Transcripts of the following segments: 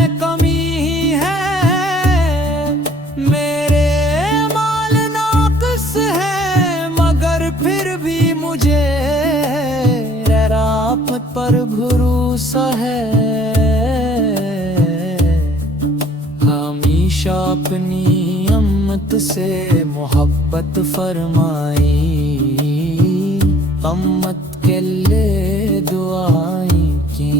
में कमी ही है, मेरे माल नाक़िस है, मगर फिर भी मुझे रब पर भरोसा है। हमेशा अपनी उम्मत से मोहब्बत फरमाई, उम्मत के लिए दुआएं की,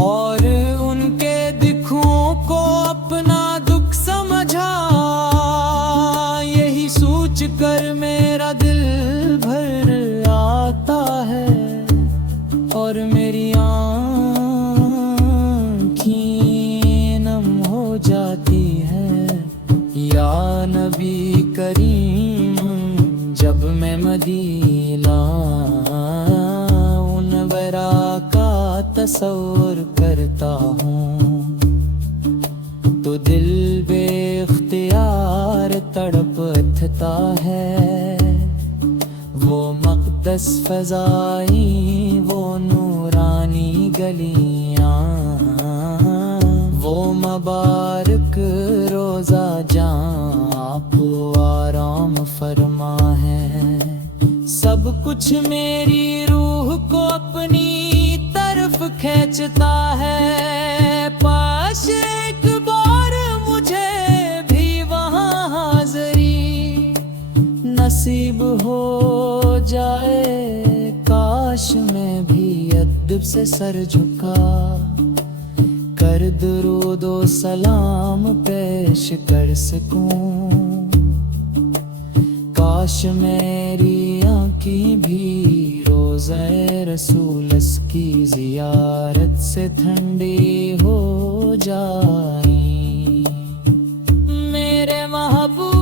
और उनके दुखों को अपना दुख समझा। यही सोच कर मेरा दिल भर आता है और मेरी जाती है। या नबी करीम, जब मैं मदीना मुनव्वरा का तसव्वुर करता हूँ, तो दिल बेख्तियार तड़प उठता है। वो मक़दस फ़ज़ाई, वो नूरानी गलियाँ, वो मुबारक रोज़ा जहाँ आपको आराम फरमा है। सब कुछ मेरी रूह को अपनी तरफ खींचता है। पास एक बार मुझे भी वहाँ हाज़री नसीब हो जाए, काश मैं भी अदब से सर झुका कर दुरूदो सलाम पेश कर सकूं। काश मेरी आँखें भी रोज़े रसूल की ज़ियारत से ठंडी हो जाएं। मेरे महबूब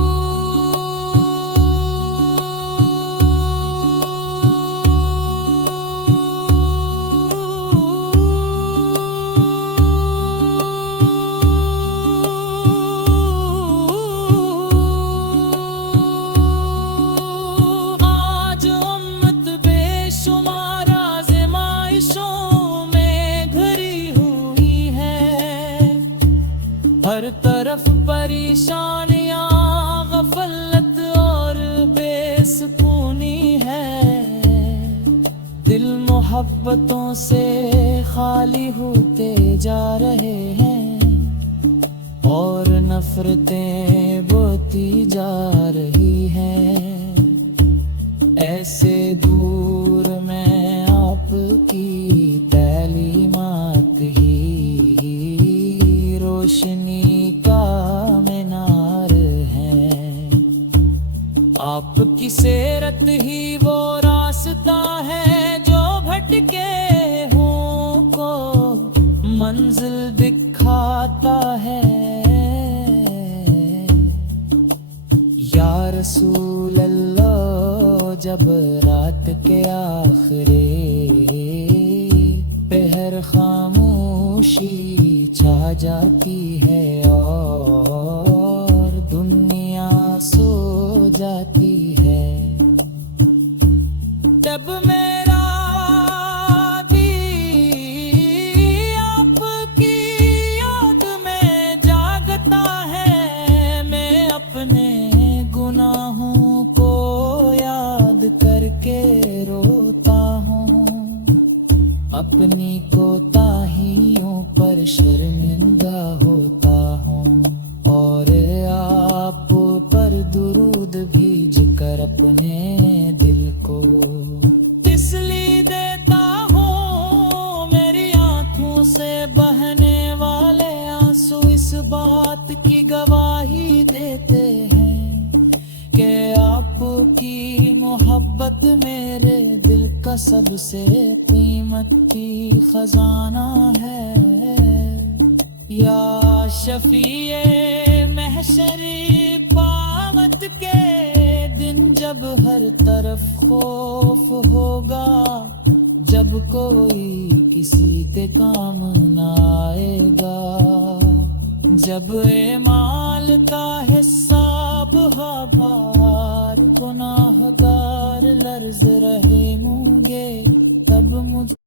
हर तरफ परेशानियां, गफलत और बेसुकूनी है। दिल मोहब्बतों से खाली होते जा रहे हैं और नफरतें बढ़ती जा रही हैं। ऐसे दूर में आपकी तालीमात ही रोशनी का मीनार है। आपकी सीरत ही वो रास्ता है जो भटके हुओं को मंजिल दिखाता है। या रसूल अल्लाह, जब रात के आखिरी पहर खामोशी छा जाती है और दुनिया सो जाती है, तब मेरा भी आपकी याद में जागता है। मैं अपने गुनाहों को याद करके रोता हूँ, अपनी कोताहियों पर शर्मिंदा होता हूँ, और आप पर दुरूद भेज कर अपने दिल को तसल्ली देता हूँ। मेरी आँखों से बहने वाले आंसू इस बात की गवाही देते हैं कि आपकी मोहब्बत मेरे दिल का सबसे कीमती खजाना है। या शफीए महशरी, पावत के दिन जब हर तरफ खौफ होगा, जब कोई किसी के काम न आएगा, जब ए माल का हिस्सा